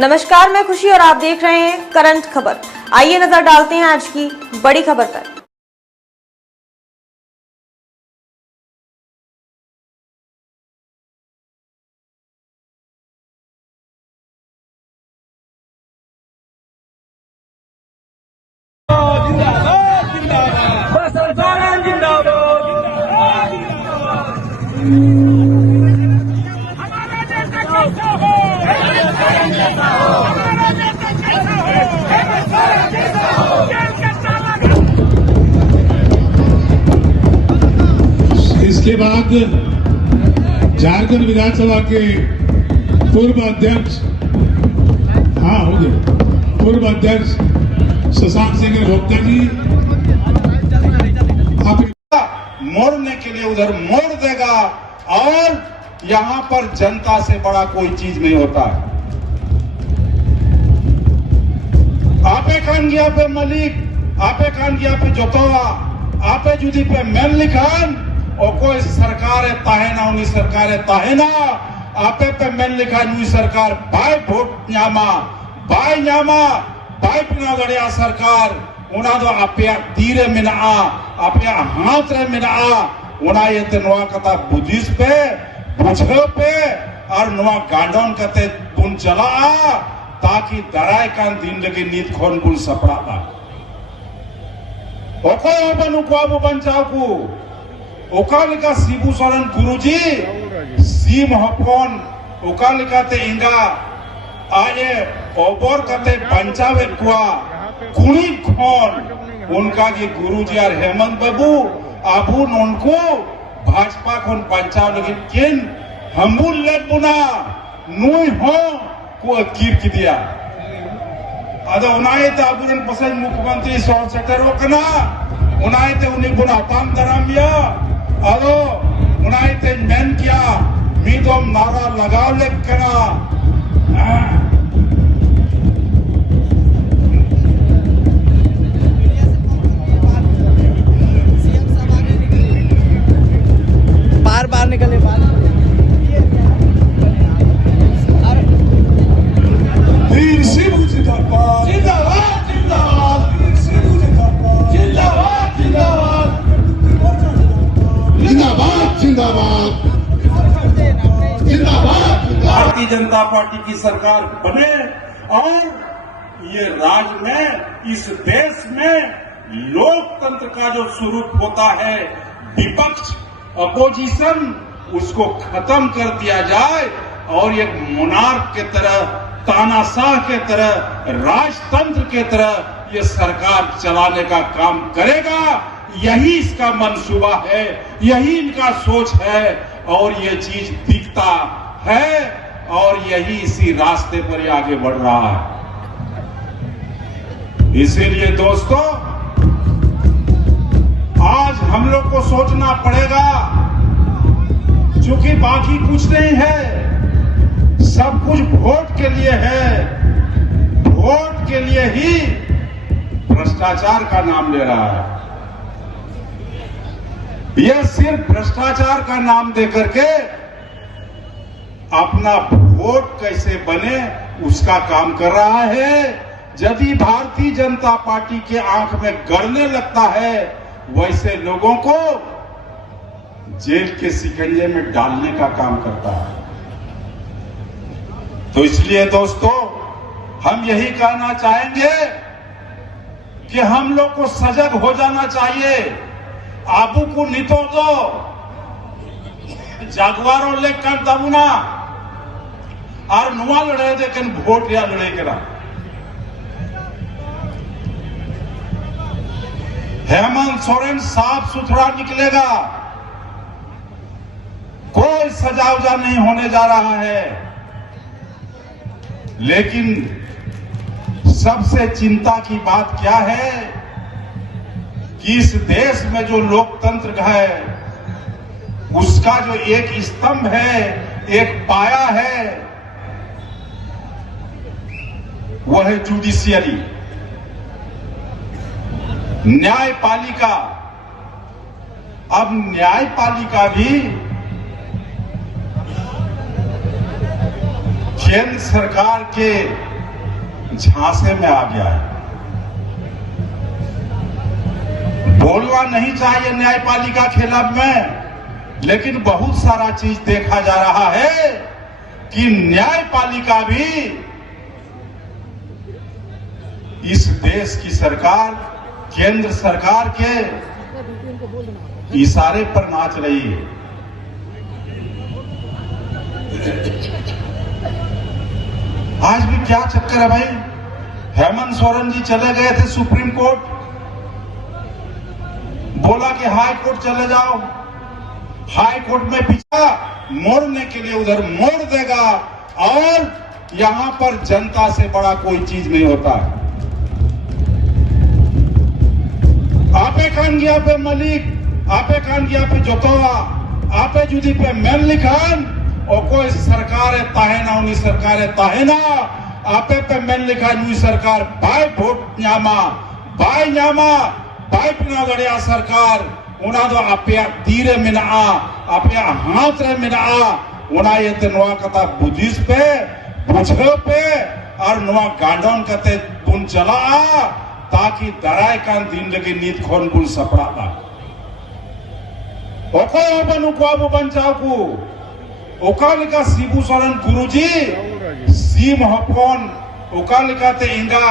नमस्कार, मैं खुशी और आप देख रहे हैं करंट खबर। आइए नजर डालते हैं आज की बड़ी खबर पर। इसके बाद झारखंड विधानसभा के पूर्व अध्यक्ष हो गए पूर्व अध्यक्ष शशांक सिंह भोक्ता जी मोड़ने के लिए उधर मोड़ देगा और यहां पर जनता से बड़ा कोई चीज नहीं होता है। आपे खान गया पे मलिक, आपे खान गया पे जोतवा, आपे जुदी पे मेल लिखान और कोई सरकार ताहे ना उन्हीं सरकार ताहे ना आपे पे मेल लिखान उन्हीं सरकार बाय वोट न्यामा बाय पिना गड़िया सरकार उना दो आपे तीरे मिना आपे हाथ रे मिना उना ये तनवा कता बुद्धिस्ट पे बुझे पे और नुआ गांडोन कते बुन चला ताकि दराय कान दिन लगे नीत खोन बुन सपड़ा था ओको बनु को अब बंचाव को ओकालिका शिबू सोरेन गुरुजी सी महपन ओकालिका ते इंगा आये ओबर कते पंचावे कुआ कुणी खोन उनका की गुरुजी और हेमंत बाबू आबू उनको भाजपा खोन पंचाव लगे किन हमबुल लेट बुना नुई हो को कीर की दिया अदा उनाए ते आबुरन पसंद मुख्यमंत्री सौर सेक्टर कना उनाए ते उन्हीं बुना ताम दरामिया अदो उनाए ते मेन किया मीदोम नारा लगाव ले कना बार निकले बाहर वीर शिबू जिंदाबाद जिंदाबाद जिंदाबाद वीर शिबू जिंदाबाद जिंदाबाद जिंदाबाद जिंदाबाद जिंदाबाद जिंदाबाद भारतीय जनता पार्टी की सरकार बने और ये राज्य में इस देश में लोकतंत्र का जो स्वरूप होता है विपक्ष अपोजिशन उसको खत्म कर दिया जाए और एक मोनार्क के तरह तानाशाह के तरह राजतंत्र के तरह ये सरकार चलाने का काम करेगा। यही इसका मंसूबा है, यही इनका सोच है और ये चीज दिखता है और यही इसी रास्ते पर ये आगे बढ़ रहा है। इसीलिए दोस्तों आज हम लोग को सोचना पड़ेगा क्योंकि बाकी कुछ नहीं है, सब कुछ वोट के लिए है। वोट के लिए ही भ्रष्टाचार का नाम ले रहा है। यह सिर्फ भ्रष्टाचार का नाम देकर के अपना वोट कैसे बने उसका काम कर रहा है। यदि भारतीय जनता पार्टी के आंख में गड़ने लगता है वैसे लोगों को जेल के शिकंजे में डालने का काम करता है। तो इसलिए दोस्तों हम यही कहना चाहेंगे कि हम लोग को सजग हो जाना चाहिए। आबू को नितो दो जागवारों लेकर दमुना और नुआ लड़े देकर वोट या लड़े के रहा। हेमंत सोरेन साफ सुथरा निकलेगा, कोई सजा उजा नहीं होने जा रहा है। लेकिन सबसे चिंता की बात क्या है कि इस देश में जो लोकतंत्र है उसका जो एक स्तंभ है, एक पाया है, वह है जुडिशियरी, न्यायपालिका। अब न्यायपालिका भी केंद्र सरकार के झांसे में आ गया है। बोलना नहीं चाहिए न्यायपालिका के खिलाफ में, लेकिन बहुत सारा चीज देखा जा रहा है कि न्यायपालिका भी इस देश की सरकार, केंद्र सरकार के इशारे पर नाच रही है। आज भी क्या चक्कर है भाई? हेमंत सोरेन जी चले गए थे सुप्रीम कोर्ट, बोला कि हाई कोर्ट चले जाओ। हाई कोर्ट में पीछा मोड़ने के लिए उधर मोड़ देगा, और यहां पर जनता से बड़ा कोई चीज नहीं होता। आपे कान गया पे मलिक, आपे कान गया पे जोतवा, आपे जुदी पे मेन लिखान, और कोई सरकार ताहे ना उन्हीं सरकार ताहे ना, आपे पे मेन लिखान उन्हीं सरकार bye vote Nyama, bye Nyama, bye पिना गड़िया सरकार, उना दो आपे तीरे मिना, आपे हाथ रे मिना, उना ये ते नवा कता बुद्धिस्ट पे, बुझे पे, और नवा गांडोन कते तुम चला, ताकि दराय कान दिन लगे नीत खोन बुल सपड़ा था। ओको बनु को अब बंचाओ को, ओकालिका शिबू सोरेन गुरुजी, सी महपन, ओकालिका ते इंगा,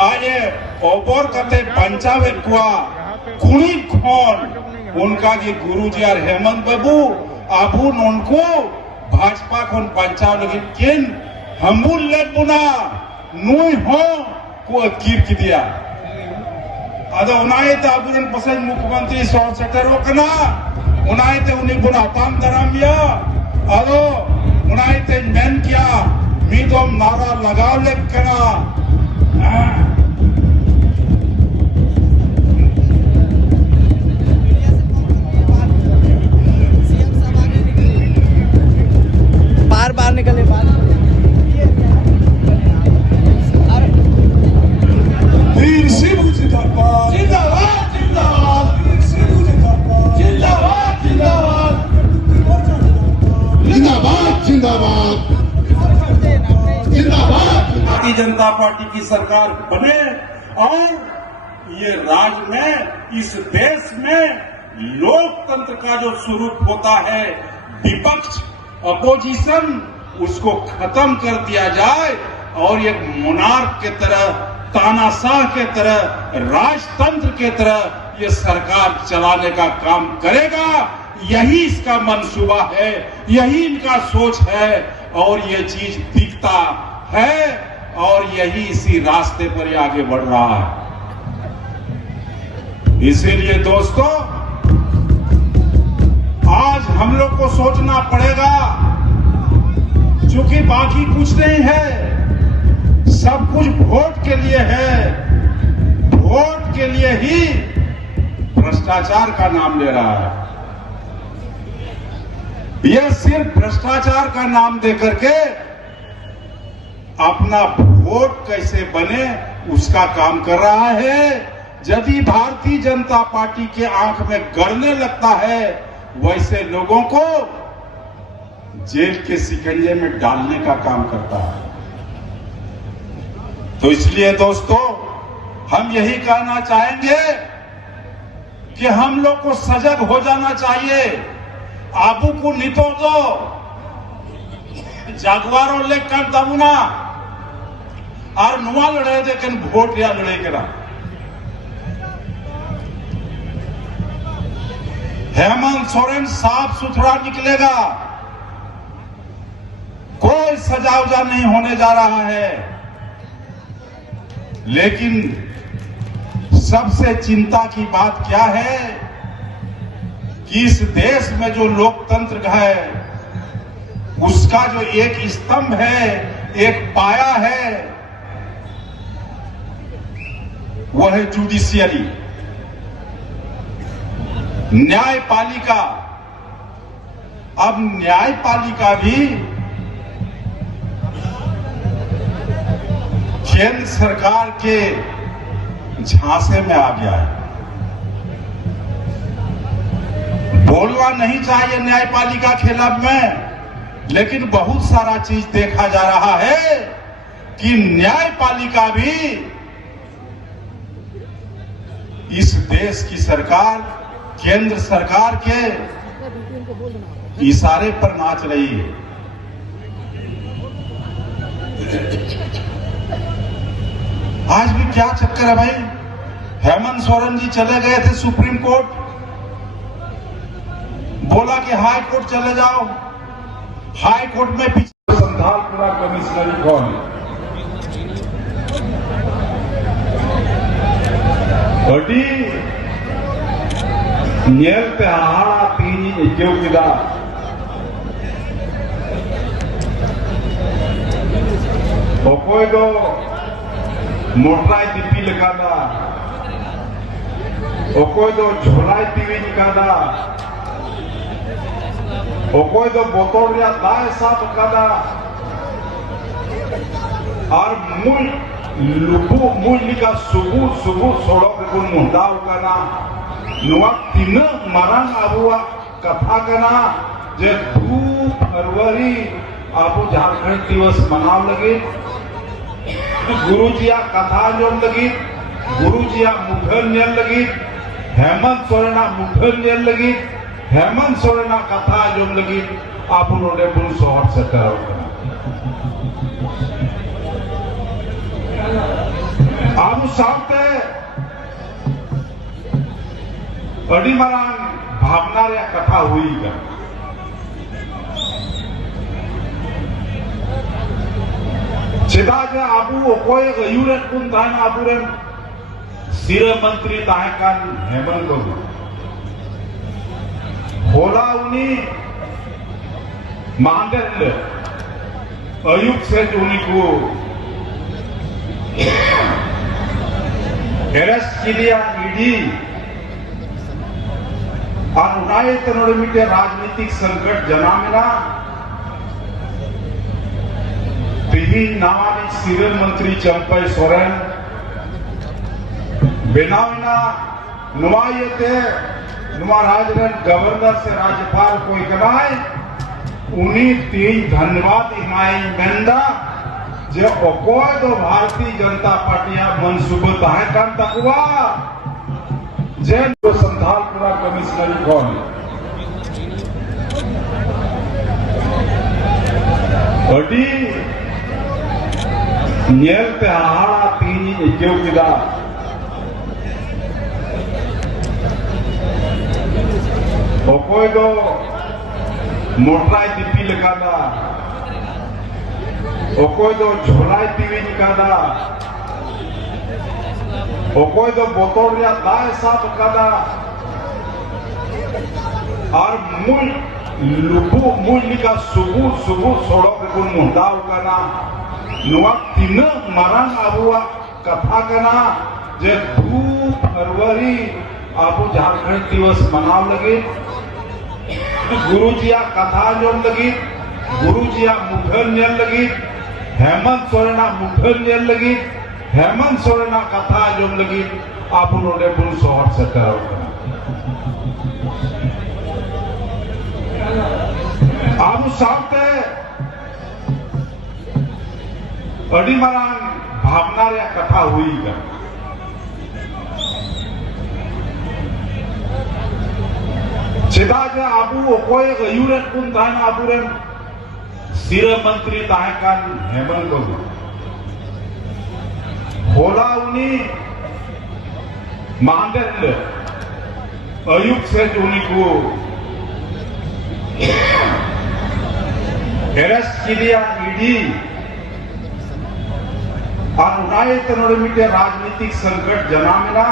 आये ओबर कते पंचावे कुआ, कुनी खोन, उनका की गुरुजी और हेमंत बाबू, आबू उनको भाजपा खोन पंचाव लगे किन, हमबुल लेट बुना, नुई हो, को कीर की दिया। अदो उनाए ते अबुरन पसंद मुख्यमंत्री सौ सेक्टर रोकना, उनाए ते उन्हीं बुना ताम दरामिया, अदो उनाए ते मैन किया, मीदोम नारा लगाव ले कना, बाहर निकले बाहर। वीर शिव जिंदाबाद, जिंदाबाद जिंदाबाद, वीर शिव जिंदाबाद, जिंदाबाद जिंदाबाद, जिंदाबाद जिंदाबाद, जिंदाबाद। भारतीय जनता पार्टी की सरकार बने, और ये राज्य में, इस देश में लोकतंत्र का जो स्वरूप होता है, विपक्ष, अपोजिशन, उसको खत्म कर दिया जाए, और एक मोनार्क के तरह, तानाशाह के तरह, राजतंत्र के तरह ये सरकार चलाने का काम करेगा। यही इसका मंसूबा है, यही इनका सोच है, और ये चीज दिखता है, और यही इसी रास्ते पर ही आगे बढ़ रहा है। इसीलिए दोस्तों, आज हम लोग को सोचना पड़ेगा, क्योंकि बाकी कुछ नहीं है, सब कुछ वोट के लिए है। वोट के लिए ही भ्रष्टाचार का नाम ले रहा है। यह सिर्फ भ्रष्टाचार का नाम देकर के अपना वोट कैसे बने उसका काम कर रहा है। यदि भारतीय जनता पार्टी के आंख में गड़ने लगता है, वैसे लोगों को जेल के शिकंजे में डालने का काम करता है। तो इसलिए दोस्तों, हम यही कहना चाहेंगे कि हम लोग को सजग हो जाना चाहिए। आबू को नितो दो, जागवारों लेकर दमुना, और नुआ लड़े देकर वोट या लड़े करा। हेमंत सोरेन साफ सुथरा निकलेगा, कोई सजा उजा नहीं होने जा रहा है। लेकिन सबसे चिंता की बात क्या है कि इस देश में जो लोकतंत्र है, उसका जो एक स्तंभ है, एक पाया है, वह है जुडिशियरी, न्यायपालिका। अब न्यायपालिका भी केंद्र सरकार के झांसे में आ गया है। बोलना नहीं चाहिए न्यायपालिका के खिलाफ में, लेकिन बहुत सारा चीज देखा जा रहा है कि न्यायपालिका भी इस देश की सरकार, केंद्र सरकार के इशारे पर नाच रही है। आज भी क्या चक्कर है भाई? हेमंत सोरेन जी चले गए थे सुप्रीम कोर्ट, बोला कि हाई कोर्ट चले जाओ। हाई कोर्ट में पीछे संथालपुरा कमिश्नरी कौन है? अडी ᱧᱮᱞ ᱛᱮ ᱦᱟᱦᱟᱲᱟ ᱛᱤᱦᱤᱧ ᱟᱹᱭᱠᱟᱹᱣ ᱠᱮᱫᱟ ᱚᱠᱚᱭ ᱫᱚ ᱢᱚᱴᱨᱟᱭ ᱫᱤᱯᱤᱞ ᱟᱠᱟᱫᱟ, ᱚᱠᱚᱭ ᱫᱚ ঝোলায় ᱛᱤᱣᱤᱧ ᱟᱠᱟᱫᱟ, ᱚᱠᱚᱭ ᱫᱚ ᱵᱚᱛᱚᱨ ᱨᱮᱭᱟᱜ ᱫᱟᱜ ᱥᱟᱵ ᱟᱠᱟᱫᱟ ᱟᱨ ᱢᱩᱭ ᱞᱮᱠᱟ ᱥᱩᱵᱩᱨ ᱥᱚᱲᱚᱠ ᱨᱮᱵᱚᱱ ᱢᱚᱦᱰᱟᱣ ᱟᱠᱟᱱᱟ। ᱱᱚᱣᱟ ᱛᱤᱱᱟᱹᱜ ᱢᱟᱨᱟᱝ ᱟᱵᱚᱣᱟᱜ ᱠᱟᱛᱷᱟ ᱠᱟᱱᱟ ᱡᱮ 2 फरवरी ᱟᱵᱚ ᱡᱷᱟᱲᱠᱷᱚᱸᱰ दिवस मनाव लगे, गुरुजिया कथा आंजोम लगी, गुरुजिया मुठन नेल लगी, हेमंत सोरेना मुठन नेल लगी, हेमंत सोरेना कथा आंजोम लगी आबो नोडे बुन शहर सेटल कना। आबो साथे अडी मारांग भावना रे कथा हुई का। चेदा जे आबू ओकोय अयुरेन कुन तान आबुरेन सिर मंत्री ताहकान हेमंत बाबू होला उनी मांडल अयुब से उनी को अरेस्ट किया ईडी और उनाए तनोड़ मिटे राजनीतिक संकट जनामिना तिहिन नामानी सिविल मंत्री चंपई सोरेन बेनाविना नुमायते नुमा राजरन गवर्नर से राज्यपाल कोई कराए उन्हीं 3 धन्यवाद इमाई मेंदा जे ओकोय तो भारतीय जनता पार्टिया मनसूबत है कान तकवा जे संथालपुरा कमिश्नरी कौन है? अडी ᱧᱮᱞ ᱛᱮ ᱦᱟᱦᱟᱲᱟ ᱛᱤᱦᱤᱧ ᱟᱹᱭᱠᱟᱹᱣ ᱠᱮᱫᱟ ᱚᱠᱚᱭ ᱫᱚ ᱢᱚᱴᱨᱟᱭ ᱫᱤᱯᱤᱞ ᱟᱠᱟᱫᱟ, ᱚᱠᱚᱭ ᱫᱚ ঝোলায় ᱛᱤᱣᱤᱧ ᱟᱠᱟᱫᱟ, ᱚᱠᱚᱭ ᱫᱚ ᱵᱚᱛᱚᱨ ᱨᱮᱭᱟᱜ ᱫᱟᱜ ᱥᱟᱵ ᱟᱠᱟᱫᱟ ᱟᱨ ᱢᱩᱭ ᱞᱮᱠᱟ ᱥᱩᱵᱩᱨ ᱥᱚᱲᱚᱠ ᱨᱮᱵᱚᱱ ᱢᱚᱦᱰᱟᱣ ᱟᱠᱟᱱᱟ। ᱱᱚᱣᱟ ᱛᱤᱱᱟᱹᱜ ᱢᱟᱨᱟᱝ ᱟᱵᱚᱣᱟᱜ ᱠᱟᱛᱷᱟ ᱠᱟᱱᱟ ᱡᱮ 2 फरवरी ᱟᱵᱚ ᱡᱷᱟᱲᱠᱷᱚᱸᱰ दिवस मनाव लगे, गुरुजिया कथा आंजोम लगी, गुरुजिया मुठन नेल लगी, हेमंत सोरेना मुठन नेल लगी, हेमंत सोरेना कथा आंजोम लगी आबो नोडे बुन शहर सेटल कना। आबो साथे अडी मारांग भावना रे कथा हुई का। चेदा जे आबू ओकोय अयुरेन कुन तान आबुरेन सिर मंत्री ताहकान हेमंत बाबू होला उनी मांडल अयुब से उनी को अरेस्ट किया ईडी और उनाए तनोड़ मिटे राजनीतिक संकट जनामिना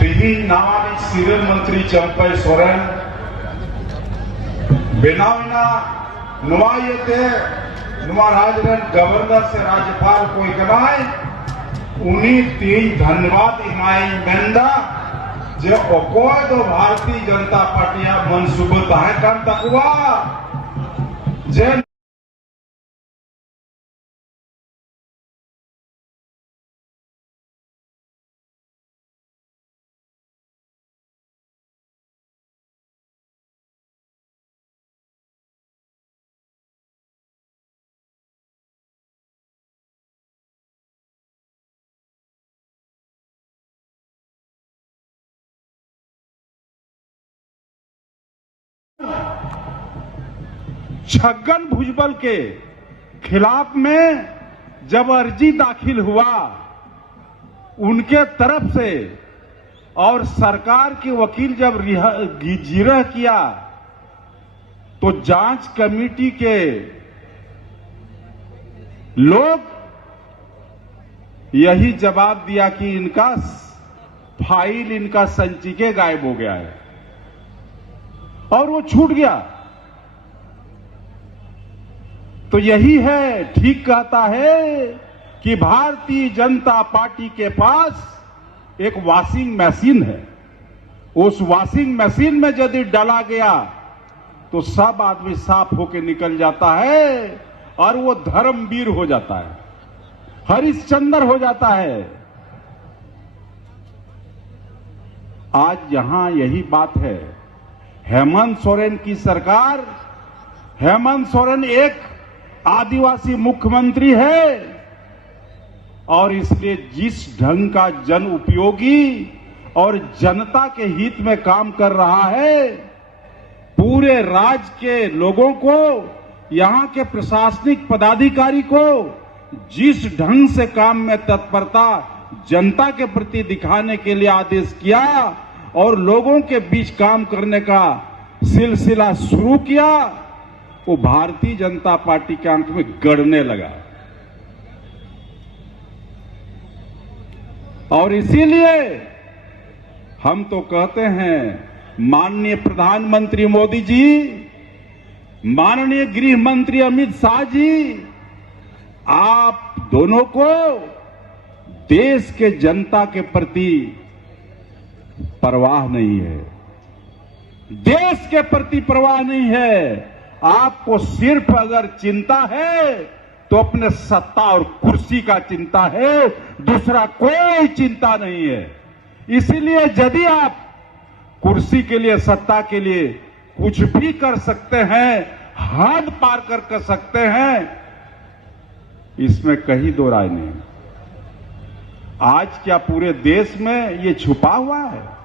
तिहिन नामानी सिविल मंत्री चंपई सोरेन बेनाविना नुमायते नुमा राजरन गवर्नर से राज्यपाल कोई कराए उन्हीं 3 धन्यवाद इमाई मेंदा जे ओकोय तो भारतीय जनता पार्टिया मनसूबत है कान तकवा जे छगन भुजबल के खिलाफ में जब अर्जी दाखिल हुआ उनके तरफ से, और सरकार के वकील जब जिरह किया, तो जांच कमेटी के लोग यही जवाब दिया कि इनका फाइल, इनका संचिके गायब हो गया है और वो छूट गया। तो यही है, ठीक कहता है कि भारतीय जनता पार्टी के पास एक वॉशिंग मशीन है। उस वॉशिंग मशीन में यदि डाला गया तो सब आदमी साफ होकर निकल जाता है और वो धर्मवीर हो जाता है, हरिश्चंद्र हो जाता है। आज यहां यही बात है। हेमंत सोरेन की सरकार, हेमंत सोरेन एक आदिवासी मुख्यमंत्री है और इसलिए जिस ढंग का जन उपयोगी और जनता के हित में काम कर रहा है, पूरे राज्य के लोगों को, यहां के प्रशासनिक पदाधिकारी को जिस ढंग से काम में तत्परता जनता के प्रति दिखाने के लिए आदेश किया और लोगों के बीच काम करने का सिलसिला शुरू किया, वो भारतीय जनता पार्टी के आंख में गड़ने लगा। और इसीलिए हम तो कहते हैं, माननीय प्रधानमंत्री मोदी जी, माननीय गृह मंत्री अमित शाह जी, आप दोनों को देश के जनता के प्रति परवाह नहीं है, देश के प्रति परवाह नहीं है। आपको सिर्फ अगर चिंता है तो अपने सत्ता और कुर्सी का चिंता है, दूसरा कोई चिंता नहीं है। इसीलिए यदि आप कुर्सी के लिए, सत्ता के लिए कुछ भी कर सकते हैं, हद पार कर सकते हैं, इसमें कहीं दो राय नहीं। आज क्या पूरे देश में ये छुपा हुआ है?